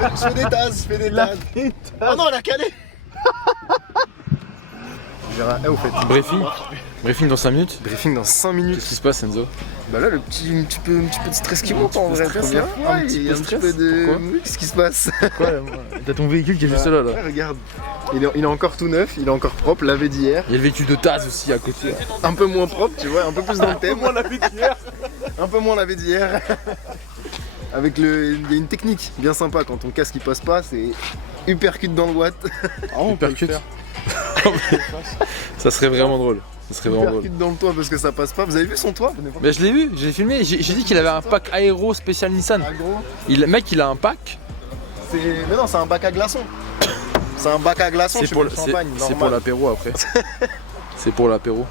je fais des tasses, je fais des tasses. Oh non, elle a calé. Au fait. Briefing dans 5 minutes. Briefing dans 5 minutes. Qu'est-ce qui se passe, Enzo? Bah là, un petit peu de stress qui monte en vrai. Il y a un petit peu de... Qu'est-ce qui se passe? Quoi là? T'as ton véhicule qui est juste là. Ouais, regarde. Il est encore tout neuf, il est encore propre, lavé d'hier. Il y a le véhicule de Taz aussi à côté. Un peu moins propre, tu vois, un peu plus dans le thème. Un peu moins lavé d'hier. Avec il y a une technique bien sympa quand ton casque il passe pas, c'est uppercut dans le watt. Uppercut. Ça serait vraiment drôle. Uppercut dans le toit parce que ça passe pas. Vous avez vu son toit? Mais je l'ai vu, j'ai filmé, j'ai dit qu'il avait un pack aéro spécial Nissan. Le mec il a un pack. Mais non, c'est un bac à glaçons. C'est un bac à glaçons, c'est pour l'apéro après. C'est pour l'apéro.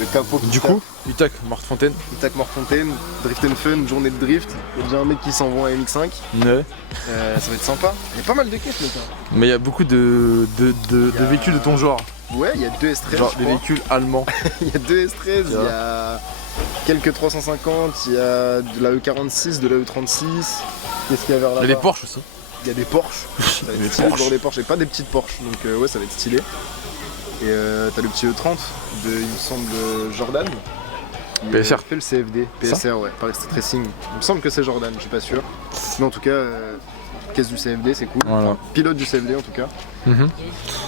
Le capot. Du coup, Utac Mortefontaine. Utac Mortefontaine, Drift and Fun, journée de drift. Il y a déjà un mec qui s'envoie un MX5. Ouais. Ça va être sympa. Il y a pas mal de caisses, mec. Mais il y a beaucoup de véhicules de ton genre. Ouais, il y a 2 S13. Genre des véhicules allemands. Il y a 2 S13, il y a quelques 350, il y a de la E46, de la E36. Qu'est-ce qu'il y a vers là-bas? Il y a des Porsche aussi. Il y a des Porsche. Ça va être stylé, genre des Porsche et pas des petites Porsche. Donc ouais, ça va être stylé. Et t'as le petit E30 de, il me semble, Jordan. PSR. Il fait le CFD. PSR, ouais, Paris Street Racing. Il me semble que c'est Jordan, je suis pas sûr. Mais en tout cas, caisse du CFD, c'est cool. Voilà. Pilote du CFD en tout cas.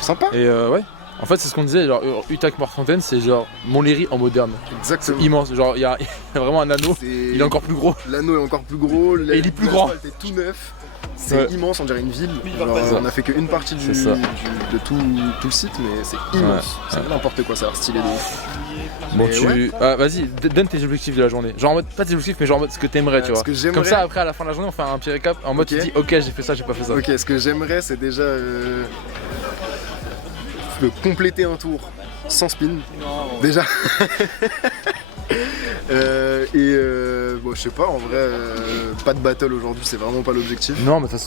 Sympa. Et ouais. En fait, c'est ce qu'on disait, genre Utac Mortefontaine, c'est genre Montlhéry en moderne. Exactement. C'est immense, genre il y a vraiment un anneau, il est encore plus gros. L'anneau est encore plus gros, et il est plus grand. L'asphalt est tout neuf. C'est immense, on dirait une ville. Genre, on a fait qu'une partie de tout le site, mais c'est immense. C'est n'importe quoi, ça a l'air stylé de ouf. Bon, vas-y, donne tes objectifs de la journée. Genre en mode, pas tes objectifs, mais genre en mode ce que t'aimerais, tu vois. Comme ça, après à la fin de la journée, on fait un petit récap. En mode, tu dis, ok, j'ai fait ça, j'ai pas fait ça. Ok, ce que j'aimerais, c'est déjà compléter un tour sans spin. Déjà. Bon, je sais pas, en vrai, pas de battle aujourd'hui, c'est vraiment pas l'objectif. Non, mais de toute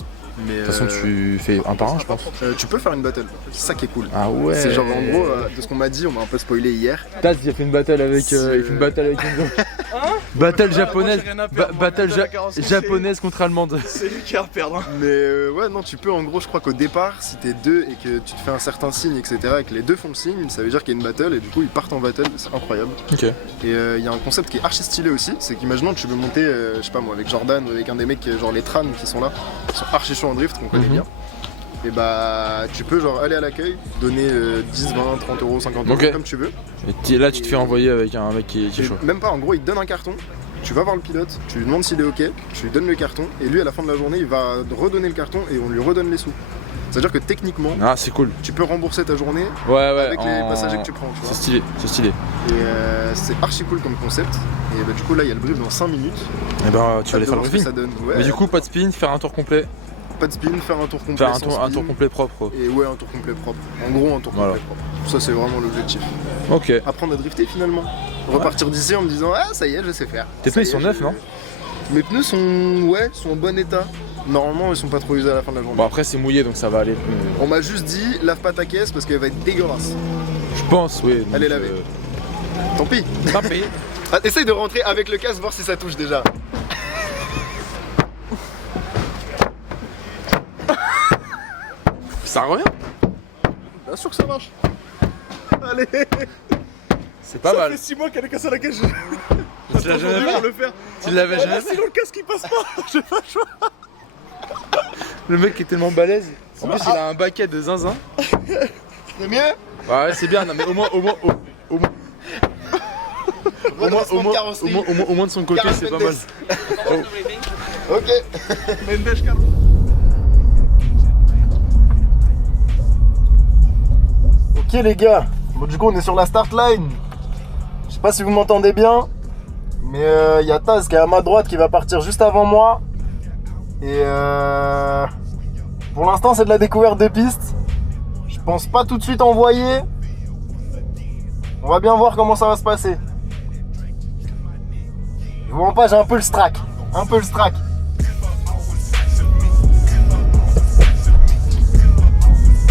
façon, tu fais un par un, je pense. Tu peux faire une battle, c'est ça qui est cool. Ah ouais. C'est genre, en gros, de ce qu'on m'a dit, on m'a un peu spoilé hier. Taz, il a fait une battle avec Enzo. Battle japonaise, japonaise contre allemande. C'est lui qui va perdre. Mais ouais, non, tu peux, en gros, je crois qu'au départ, si t'es deux et que tu te fais un certain signe, etc., et que les deux font le signe, ça veut dire qu'il y a une battle, et du coup, ils partent en battle, c'est incroyable. Ok. Et il y a un concept qui est archi stylé aussi, c'est qu'imaginons que tu veux monter, je sais pas moi, avec Jordan ou avec un des mecs, genre les Tran qui sont là, qui sont archi chauds en drift, qu'on connaît bien. Et bah, tu peux genre aller à l'accueil, donner 10, 20, 30 euros, 50 euros, comme tu veux. Et là, tu te fais envoyer avec un mec qui est chaud. Même pas, en gros, il te donne un carton. Tu vas voir le pilote, tu lui demandes s'il est ok, tu lui donnes le carton, et lui à la fin de la journée il va redonner le carton et on lui redonne les sous. C'est-à-dire que techniquement, c'est cool. Tu peux rembourser ta journée avec les passagers que tu prends. C'est stylé, c'est stylé. Et c'est archi cool comme concept. Et bah, du coup là il y a le brief dans 5 minutes. Et bah tu vas aller faire le briefing. Ouais. Mais du coup pas de spin, faire un tour complet. Pas de spin, faire un tour complet. Faire un tour complet propre quoi. Et ouais, un tour complet propre. En gros un tour complet propre. Ça c'est vraiment l'objectif. Ok. Apprendre à drifter finalement. Repartir d'ici en me disant ah ça y est je sais faire. Tes pneus ils sont neufs non? Mes pneus sont en bon état. Normalement ils sont pas trop usés à la fin de la journée. Bon après c'est mouillé donc ça va aller. On m'a juste dit lave pas ta caisse parce qu'elle va être dégueulasse. Je pense oui. Elle est lavée. Tant pis. Tant pis. Essaye de rentrer avec le casque voir si ça touche déjà. Ça revient? Bien sûr que ça marche. Allez. C'est pas mal. Ça fait 6 mois qu'elle est cassée à la cage. Tu l'as jamais fait? Tu l'avais jamais fait? Sinon le casque il passe pas. J'ai pas le choix. Le mec est tellement balèze. En plus il a un baquet de zinzin. C'est mieux? Ouais c'est bien, non, mais au moins de son côté c'est pas mal. Ok. Ok les gars, bon du coup on est sur la start line. Je sais pas si vous m'entendez bien, mais y a Taz qui est à ma droite qui va partir juste avant moi. Et pour l'instant c'est de la découverte de piste. Je pense pas tout de suite envoyer. On va bien voir comment ça va se passer. Je vous mens pas, j'ai un peu le strack.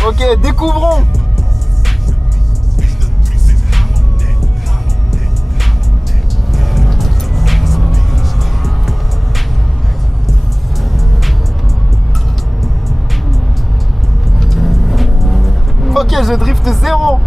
Ok, découvrons. zéro.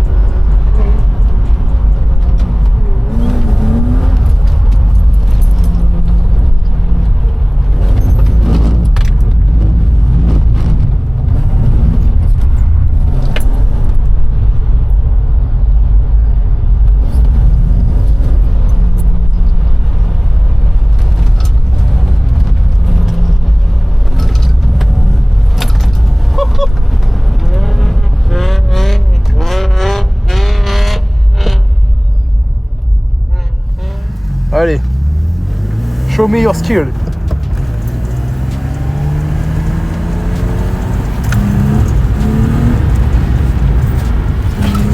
Allez, show me your skill.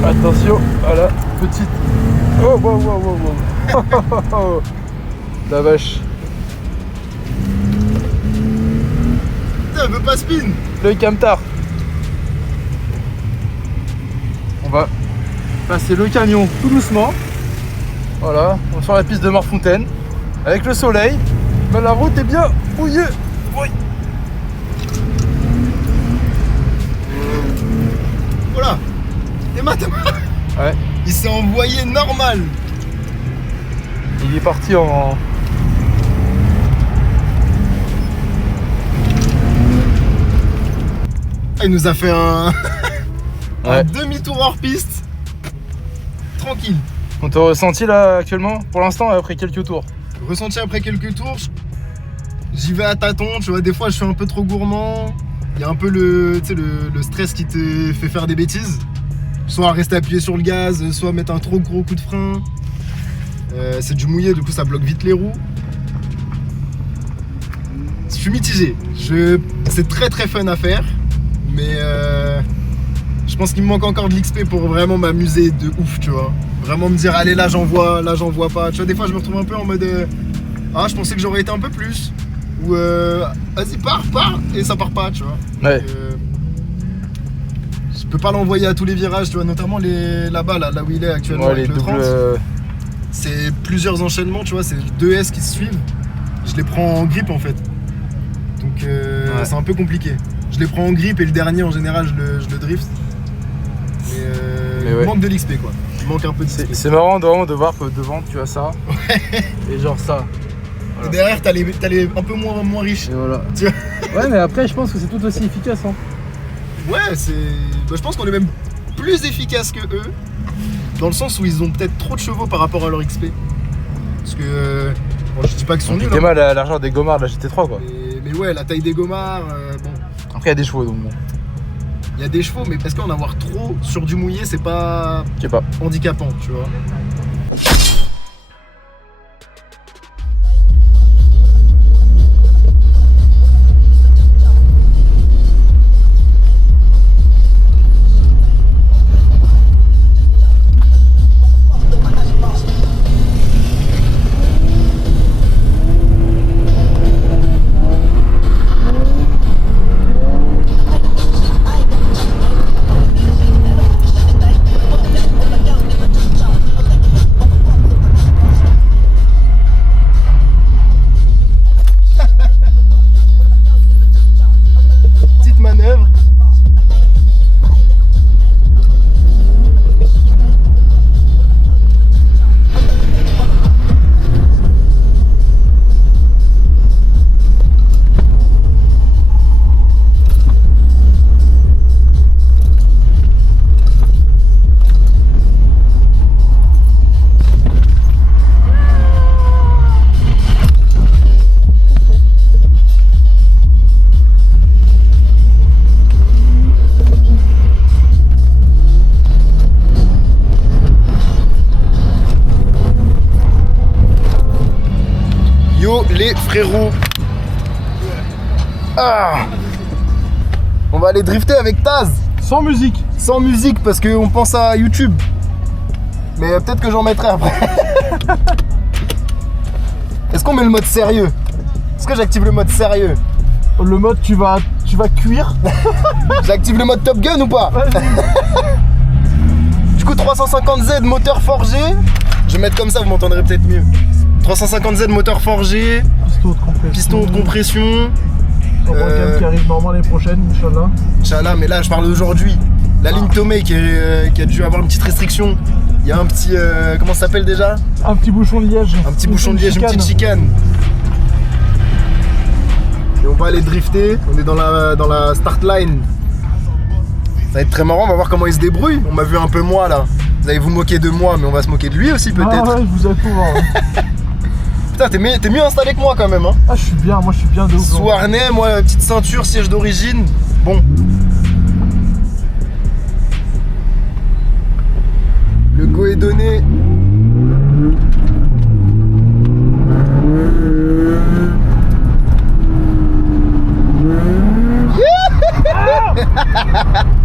Attention à la petite. Oh, wow, wow, wow, wow. La vache. Putain, elle veut pas spin. Le camtar. On va passer le camion tout doucement. Voilà, on est sur la piste de Morfontaine, avec le soleil, mais la route est bien mouillée. Oui. Voilà. Théma. Ouais. Il s'est envoyé normal. Il est parti en... Il nous a fait un, Ouais. un demi-tour hors piste. Tranquille. On t'a ressenti là actuellement, pour l'instant, après quelques tours? Ressenti après quelques tours, j'y vais à tâtons, tu vois, des fois je suis un peu trop gourmand. Il y a un peu le stress qui te fait faire des bêtises. Soit rester appuyé sur le gaz, soit mettre un trop gros coup de frein. C'est du mouillé, du coup ça bloque vite les roues. Je suis mitigé. C'est très très fun à faire, mais je pense qu'il me manque encore de l'XP pour vraiment m'amuser de ouf, tu vois. Vraiment me dire, allez là j'en vois pas. Tu vois, des fois je me retrouve un peu en mode ah, je pensais que j'aurais été un peu plus. Ou vas-y, pars, et ça part pas, tu vois. Ouais. Donc, je peux pas l'envoyer à tous les virages, tu vois, notamment là-bas, là où il est actuellement, Ouais, avec les le 30. doubles... C'est plusieurs enchaînements, tu vois, c'est 2 S qui se suivent. Je les prends en grip en fait. Donc ouais. C'est un peu compliqué. Je les prends en grip et le dernier en général je le drift. Mais ouais. il manque de l'XP quoi. Il manque un peu de XP. C'est marrant vraiment de voir que devant tu as ça. Et genre ça. Et derrière t'as les un peu moins riches. Et voilà. Tu vois. Ouais, mais après je pense que c'est tout aussi efficace. Hein. Ouais, je pense qu'on est même plus efficace que eux. Dans le sens où ils ont peut-être trop de chevaux par rapport à leur XP. Parce que bon, je dis pas qu'ils sont nuls. T'es mal à l'argent des gommards de la GT3 quoi. Mais ouais, la taille des gommards, bon. Après il y a des chevaux donc bon. Il y a des chevaux, mais est-ce qu'en avoir trop sur du mouillé, c'est pas Je sais pas. handicapant, tu vois. Manœuvre. Les frérots. Ah, on va aller drifter avec Taz. Sans musique. Sans musique parce qu'on pense à YouTube. Mais peut-être que j'en mettrai après. Est-ce qu'on met le mode sérieux? Est-ce que j'active le mode sérieux? Le mode tu vas cuire. J'active le mode Top Gun ou pas? Du coup 350Z moteur forgé. Je vais mettre comme ça, vous m'entendrez peut-être mieux. 350Z moteur forgé, piston de compression. Qui arrive normalement l'année prochaine, Inch'Allah. Inch'Allah, mais là je parle d'aujourd'hui. La ligne Tomei qui a dû avoir une petite restriction. Il y a un petit. Comment ça s'appelle déjà? Un petit bouchon de liège. Un petit bouchon de liège, une petite chicane. Et on va aller drifter. On est dans la start line. Ça va être très marrant, on va voir comment il se débrouille. On m'a vu un peu moi là. Vous allez vous moquer de moi, mais on va se moquer de lui aussi peut-être. Ah ouais, je vous avoue. Ouais. Putain, t'es mieux installé que moi quand même. Hein. Ah, je suis bien, moi je suis bien de ouf. Sous harnais, moi, petite ceinture, siège d'origine. Bon. Le go est donné.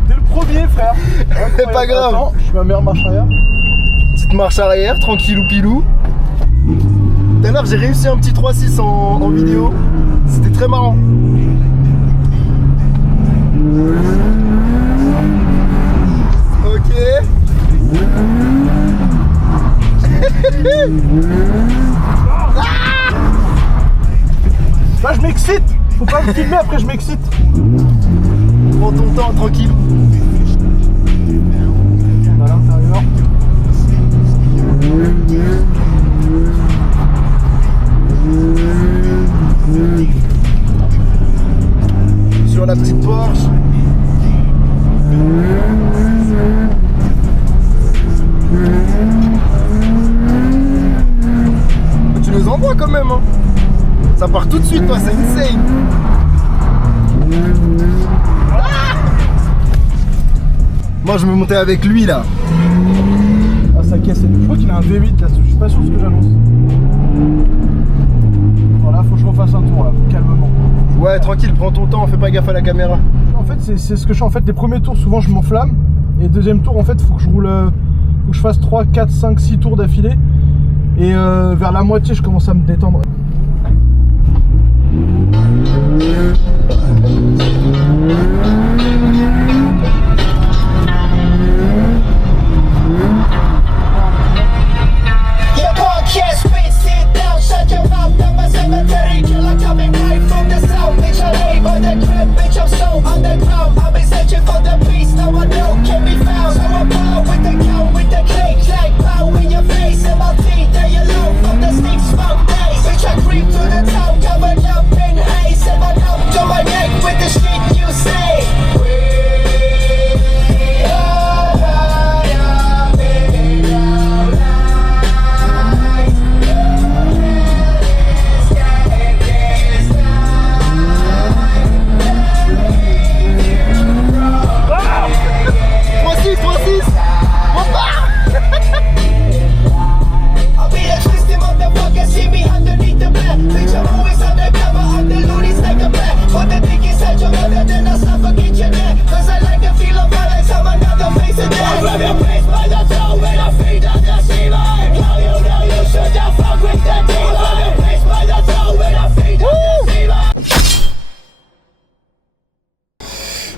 T'es le premier, frère. C'est pas grave. Attends, je fais ma meilleure marche arrière. Petite marche arrière, tranquillou pilou. Tout à l'heure j'ai réussi un petit 3-6 en vidéo. C'était très marrant. Ok. Là je m'excite. Faut pas me filmer, après je m'excite. Prends ton temps, tranquille. On a l'intérieur. Sur la petite Porsche. Tu nous envoies quand même hein. Ça part tout de suite toi, c'est insane. Moi je me montais avec lui là. Ah sa caisse, je crois qu'il a un V8 là, je suis pas sûr de ce que j'annonce. Voilà, faut que je refasse un tour là, calmement. Ouais tranquille, prends ton temps, fais pas gaffe à la caméra. En fait c'est ce que je fais en fait, les premiers tours souvent je m'enflamme. Et le deuxième tour en fait faut que je roule, faut que je fasse 3, 4, 5, 6 tours d'affilée. Et vers la moitié je commence à me détendre.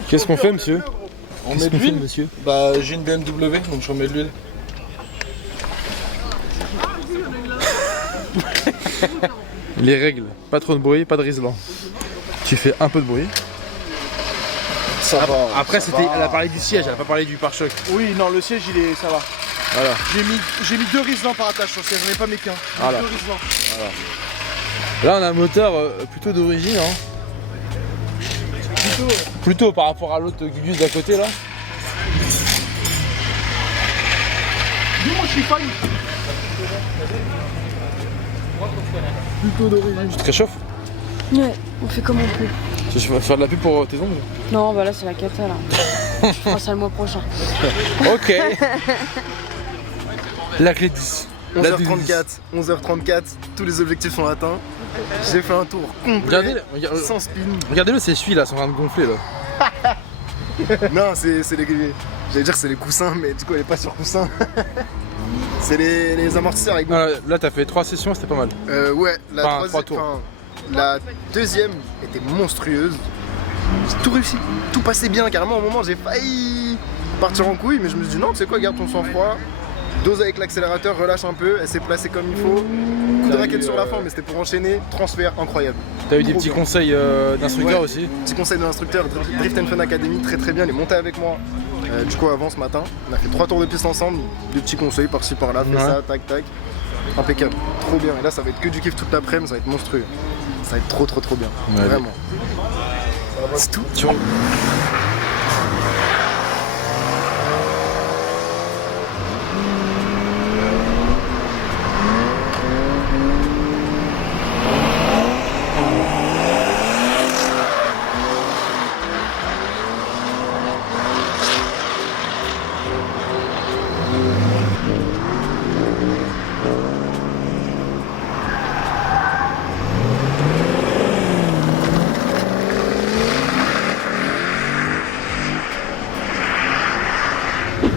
Qu'est-ce qu'on fait, monsieur? On Qu'est-ce met de qu'on fait, l'huile. monsieur? Bah j'ai une BMW donc je remets de l'huile. Les règles, pas trop de bruit, pas de riselant. Tu fais un peu de bruit. Ça va. Après, ça c'était, va. elle a parlé du siège, elle a pas parlé du pare-choc. Oui non le siège il est. Ça va. Voilà. J'ai mis 2 riselants par attache sur le siège, j'en ai pas mis qu'un. Voilà. 2 riselants. Là, on a un moteur plutôt d'origine, hein. Plutôt par rapport à l'autre Gugus d'à côté, là. Dis-moi je suis fan. Plutôt d'origine. Tu te réchauffes? Ouais, on fait comme on peut. Tu vas faire de la pub pour tes ongles? Non, bah là c'est la cata là. Je ferai ça le mois prochain. Ok. La clé 10. La 11h34, 11h34, tous les objectifs sont atteints. J'ai fait un tour complet, sans spin. Regardez-le, c'est celui-là, c'est en train de gonfler là. Non, c'est les. J'allais dire que c'est les coussins, mais du coup elle est pas sur coussin. C'est les amortisseurs avec. Ah, là, t'as fait 3 sessions, c'était pas mal. Ouais, la Enfin, troisième. 3 tours. Enfin, la deuxième était monstrueuse. J'ai tout réussi, tout passait bien. Carrément, au moment j'ai failli partir en couille, mais je me suis dit non, tu sais quoi, garde ton sang-froid. Dose avec l'accélérateur, relâche un peu, elle s'est placée comme il faut. Coup de raquette sur la fin, mais c'était pour enchaîner. Transfert incroyable. T'as eu des Trop petits bien. conseils d'instructeurs Ouais. aussi. Petit conseil de l'instructeur, Drift and Fun Academy, très très bien, il est monté avec moi. Du coup, avant ce matin, on a fait 3 tours de piste ensemble, des petits conseils par-ci par-là, fais Ouais. ça, tac tac. Impeccable, trop bien. Et là, ça va être que du kiff toute l'après-midi, ça va être monstrueux. Ça va être trop bien, Ouais, vraiment. C'est tout.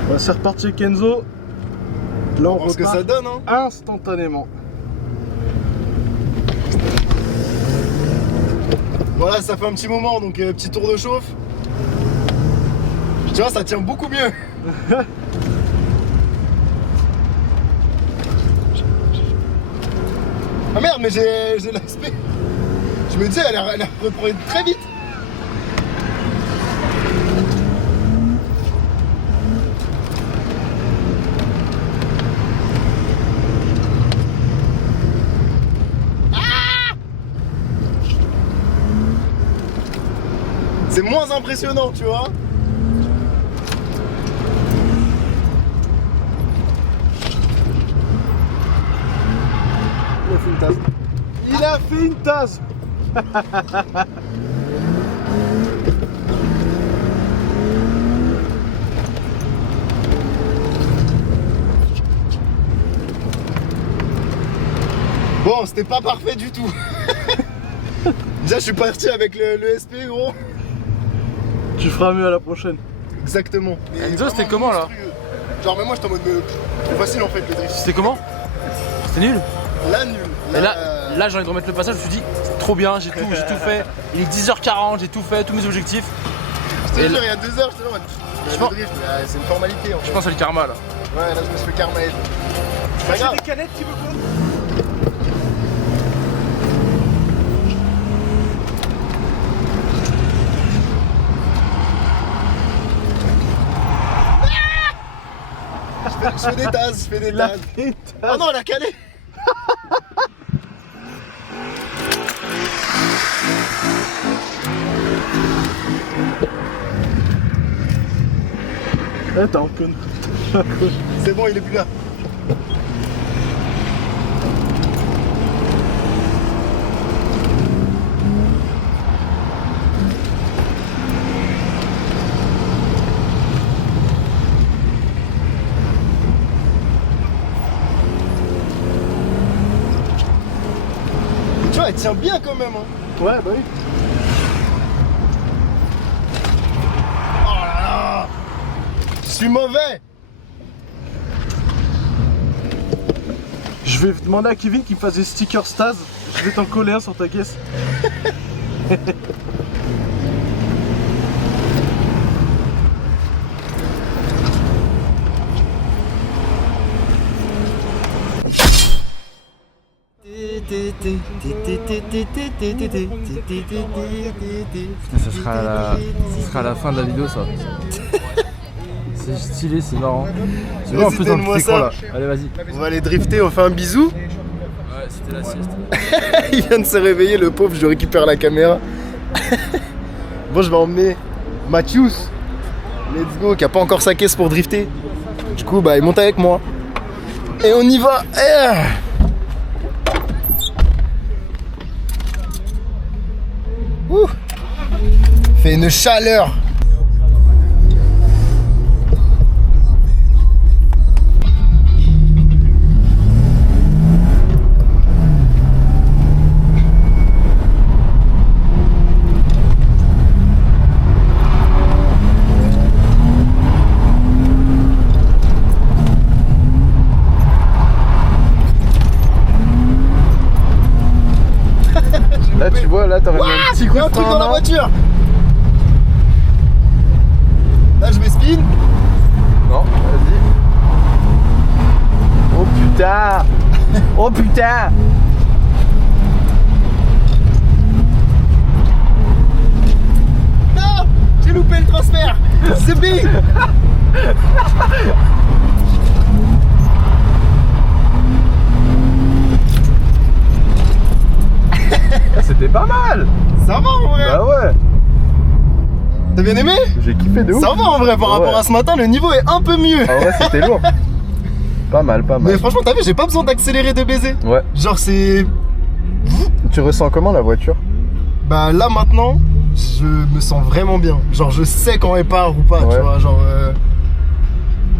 Bah, c'est reparti Kenzo. Là on On voit ce que repart ça donne, hein. instantanément. Voilà, ça fait un petit moment, donc petit tour de chauffe. Tu vois, ça tient beaucoup mieux. Ah merde, mais j'ai l'aspect. Je me dis, elle a repris très vite. C'est moins impressionnant, tu vois. Il a fait une tasse. Il a fait une tasse. Bon, c'était pas parfait du tout. Déjà, je suis parti avec le SP, gros. Tu feras mieux à la prochaine. Exactement. Enzo, c'était comment, là? Genre, mais moi, j'étais en mode. C'est facile en fait, le drift. C'était comment? C'était nul. Là, nul. Et là j'ai envie de remettre le passage, je me suis dit, trop bien, j'ai tout fait. Il est 10h40, j'ai tout fait, tous mes objectifs. Je te Et jure, là- il y a 2 heures, j'étais là en mode. Je Le pense- drift, c'est une formalité en fait. Je pense que c'est le karma là. Ouais, là, je me suis fait karma. C'est pas J'ai grave. des canettes, tu veux quoi? Je fais des tasses, je fais des Il a tasses. fait une tasse. Oh non, elle a calé. Eh, t'es un con. C'est bon, il est plus là. Tu vois, elle tient bien quand même. Hein. Ouais, bah oui. Oh là là. Je suis mauvais. Je vais demander à Kevin qu'il me fasse des stickers Staz. Je vais t'en coller un sur ta caisse. Ça sera la fin de la vidéo ça. C'est stylé, c'est marrant. C'est vrai, en plus, dans le petit coin, là. Allez vas-y. On va aller drifter, on fait un bisou. Ouais, c'était la sieste. Il vient de se réveiller, le pauvre, je récupère la caméra. Bon, je vais emmener Mathius, let's go, qui a pas encore sa caisse pour drifter. Du coup, bah, il monte avec moi. Et on y va. Ouh. Fait une chaleur. Là tu vois, là t'aurais mis un petit coup Il y a de un truc frein dans la en main. voiture. Là, je vais spin. Non, vas-y. Oh putain. Oh putain. Non, j'ai loupé le transfert. C'est B. oui. C'était pas mal. Ça va en vrai. Bah ouais. T'as bien aimé? J'ai kiffé de ouf. Ça va en vrai par Ouais. rapport à ce matin, le niveau est un peu mieux. En vrai, c'était lourd. Pas mal, pas mal. Mais franchement, t'as vu, j'ai pas besoin d'accélérer de baiser. Ouais. Genre c'est... Tu ressens comment la voiture? Bah là maintenant, je me sens vraiment bien. Genre je sais quand elle part ou pas, Ouais. tu vois. Genre...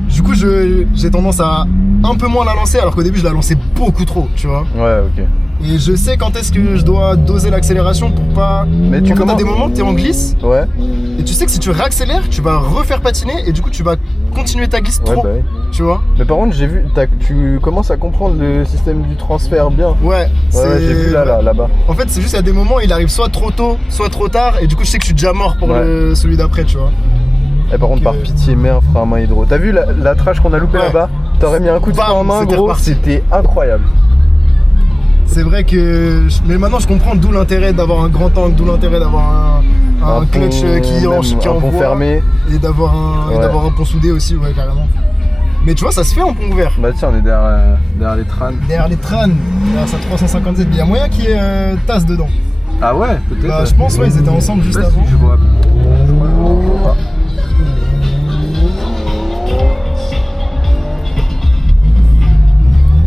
Du coup, j'ai tendance à un peu moins la lancer, alors qu'au début, je la lançais beaucoup trop, tu vois. Ouais, ok. Et je sais quand est-ce que je dois doser l'accélération pour pas... Mais tu Quand t'as commences... des moments où t'es en glisse, Ouais. et tu sais que si tu réaccélères, tu vas refaire patiner, et du coup, tu vas continuer ta glisse Ouais, trop, bah oui. tu vois. Mais par contre, j'ai vu, tu commences à comprendre le système du transfert bien. Ouais, Ouais, j'ai vu là-bas. En fait, c'est juste à des moments, il arrive soit trop tôt, soit trop tard, et du coup, je sais que je suis déjà mort pour Ouais. celui d'après, tu vois. Et par contre, par pitié, mets un frein à main hydro. T'as vu la trash qu'on a loupé Ouais. là-bas? T'aurais mis un coup de Bam, frein en main, c'était gros, reparti. c'était incroyable. C'est vrai que... Mais maintenant, je comprends d'où l'intérêt d'avoir un grand angle, d'où l'intérêt d'avoir un clutch pont, qui même qui un pont envoie, fermé. et d'avoir un pont soudé aussi, ouais, carrément. Mais tu vois, ça se fait en pont ouvert. Bah tiens, on est derrière les trans. Derrière les trans, derrière sa 350Z, il y a moyen qu'il y ait tasse dedans. Ah ouais, peut-être. Bah, je pense, ouais, ils étaient ensemble juste Je sais pas avant. si je vois. Je vois pas.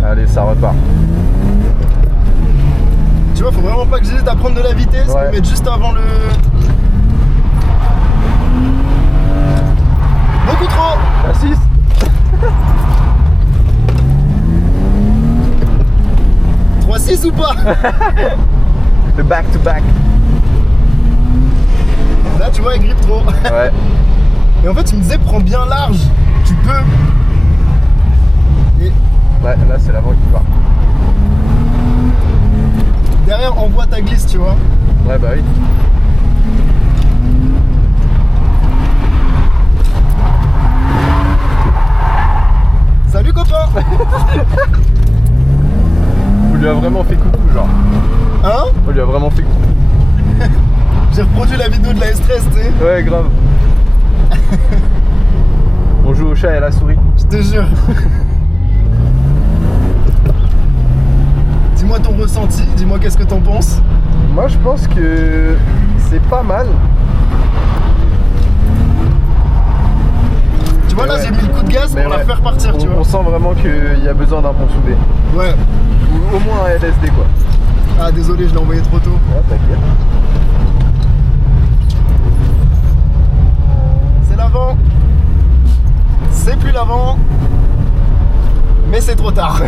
Allez, ça repart. Tu vois, faut vraiment pas que j'hésite à prendre de la vitesse, Ouais. me mettre juste avant le... Beaucoup trop. La 6. .6 ou pas? Le back-to-back. Là, tu vois, il grippe trop. Ouais. Et en fait, tu me disais, prends bien large. Tu peux. Et Ouais, là c'est l'avant qui part. derrière, envoie ta glisse, tu vois. Ouais, bah oui. Salut, copain. On lui a vraiment fait coucou, genre. Hein? On lui a vraiment fait coucou. J'ai reproduit la vidéo de la S13, tu sais. Ouais, grave. On joue au chat et à la souris. Je te jure. Dis-moi ton ressenti, dis-moi qu'est-ce que t'en penses. Moi, je pense que c'est pas mal. Tu vois, là, Ouais. j'ai mis le coup de gaz Mais pour la ouais. faire partir, tu On vois. sent vraiment qu'il y a besoin d'un pont soudé. Ouais. Ou au moins un LSD, quoi. Ah, désolé, je l'ai envoyé trop tôt. Ouais, t'inquiète. C'est l'avant. C'est plus l'avant. Mais c'est trop tard.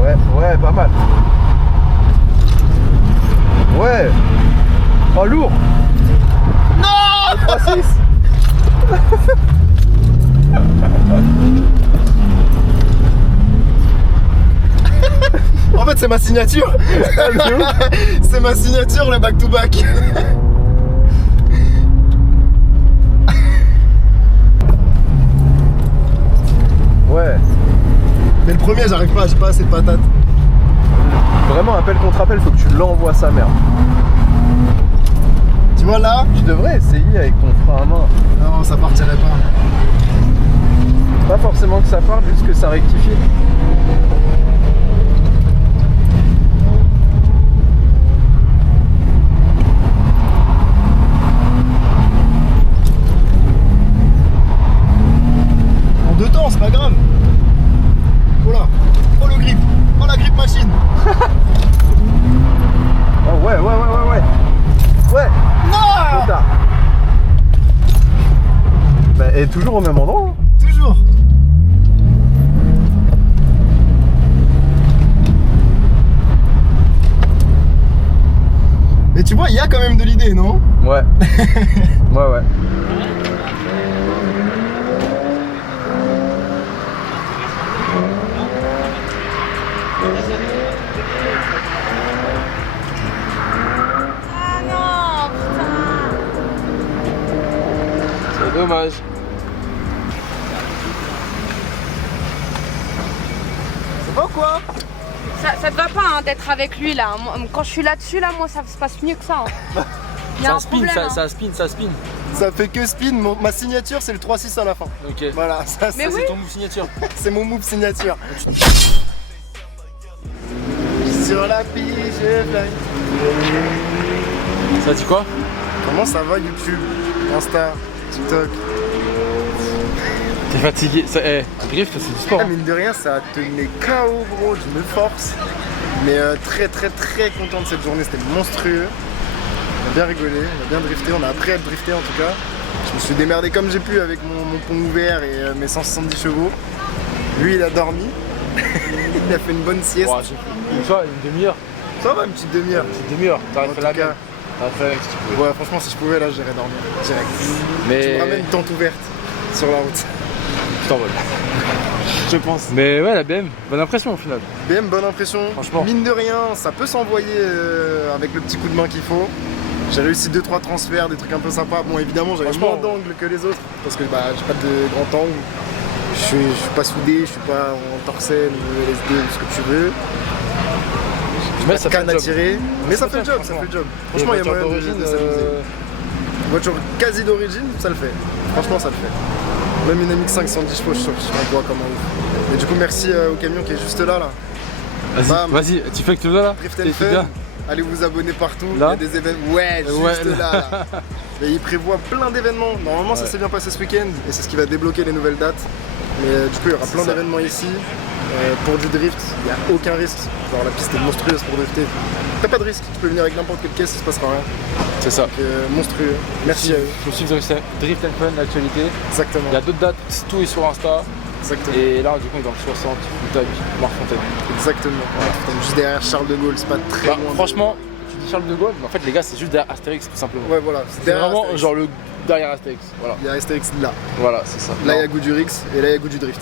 Ouais, ouais, pas mal. Ouais. Oh, lourd. Non. 3-6. En fait, c'est ma signature. C'est ma signature, le back-to-back. Ouais. Mais le premier, j'arrive pas, j'ai pas assez de patates. Vraiment, appel contre appel, faut que tu l'envoies sa mère. Tu vois là? Tu devrais essayer avec ton frein à main. Non, ça partirait pas. Pas forcément que ça parte, juste que ça rectifie. En deux temps, c'est pas grave. Oh là. Oh le grip. Oh la grip machine. Oh ouais, ouais, ouais, ouais, ouais. Ouais, Non! trop tard. Bah, et toujours au même endroit. Hein. Toujours. Mais tu vois, il y a quand même de l'idée, non? Ouais. Ouais, ouais. Ah non, putain. C'est dommage. C'est pas quoi? Ça te va pas hein, d'être avec lui là. Moi, quand je suis là-dessus, là, moi ça se passe mieux que ça. Hein. Il y a Ça un spin, problème. ça spin, ça spin. Ça fait que spin, ma signature c'est le 3-6 à la fin. Ok. Voilà, ça Mais c'est oui. Ton move signature. c'est mon move signature. Sur la pige, je fly. Ça dit quoi? Comment ça va YouTube, Insta, TikTok? T'es fatigué. Drift, c'est du sport. Ah, mine de rien, ça te met KO gros, je me force. Mais très content de cette journée, c'était monstrueux. On a bien rigolé, on a bien drifté, on a appris à drifter en tout cas. Je me suis démerdé comme j'ai pu avec mon pont ouvert et mes 170 chevaux. Lui il a dormi, il a fait une bonne sieste. Ouais, j'ai fait une demi-heure. Ça va, une petite demi-heure. Une demi-heure. T'aurais En fait tout la cas. même. T'aurais fait la même si tu pouvais. Ouais, franchement, si je pouvais là, j'irais dormir direct. Tu me Mais. ramènes tente ouverte sur la route, Je t'envole. je pense. Mais ouais, la BM, bonne impression au final. BM, bonne impression. Franchement. Mine de rien, ça peut s'envoyer avec le petit coup de main qu'il faut. J'ai réussi 2-3 transferts, des trucs un peu sympas. Bon, évidemment, j'avais Franchement. moins d'angles que les autres parce que bah, j'ai pas de grand angle. Je suis pas soudé, je suis pas en torselle ou LSD ou ce que tu veux. Mais ça fait Canne le à job. tirer, mais ça fait le job, ça franchement. fait le job. Franchement, il y a moyen de s'amuser. Voiture quasi d'origine, ça le fait. Franchement, ça le fait. Même une MX5 110 chevaux, je suis sûr que je t'envoie comme un ouf. Et du coup, merci au camion qui est juste là. Bam. Vas-y, tu fais que tu veux là. Drift Et and c'est Fun. bien. Allez vous abonner partout, Là il y a des événements. Ouais, juste Ouais, là. Et il prévoit plein d'événements. Normalement, ça Ouais. s'est bien passé ce week-end et c'est ce qui va débloquer les nouvelles dates. Mais du coup, il y aura plein ça. d'événements ici. Pour du drift, il n'y a aucun risque. Genre, la piste est monstrueuse pour drifter. T'as pas de risque, tu peux venir avec n'importe quelle caisse, il se passera rien. C'est ça. Donc, monstrueux. Merci à eux. Je me suis Drift and Fun, l'actualité. Exactement. Il y a d'autres dates, tout est sur Insta. Exactement. Et là, du coup, on est dans le 60, footage, Marfontaine. Exactement. Ouais. Juste derrière Charles de Gaulle, c'est pas très Bah, loin. franchement, tu dis Charles de Gaulle, mais en fait, les gars, c'est juste derrière Astérix, tout simplement. Ouais, voilà. C'est derrière vraiment Astérix. genre le derrière Astérix. Voilà, Il y a Astérix là. voilà c'est ça. Là, il y a Goût du Rix et là, il y a Goût du Drift.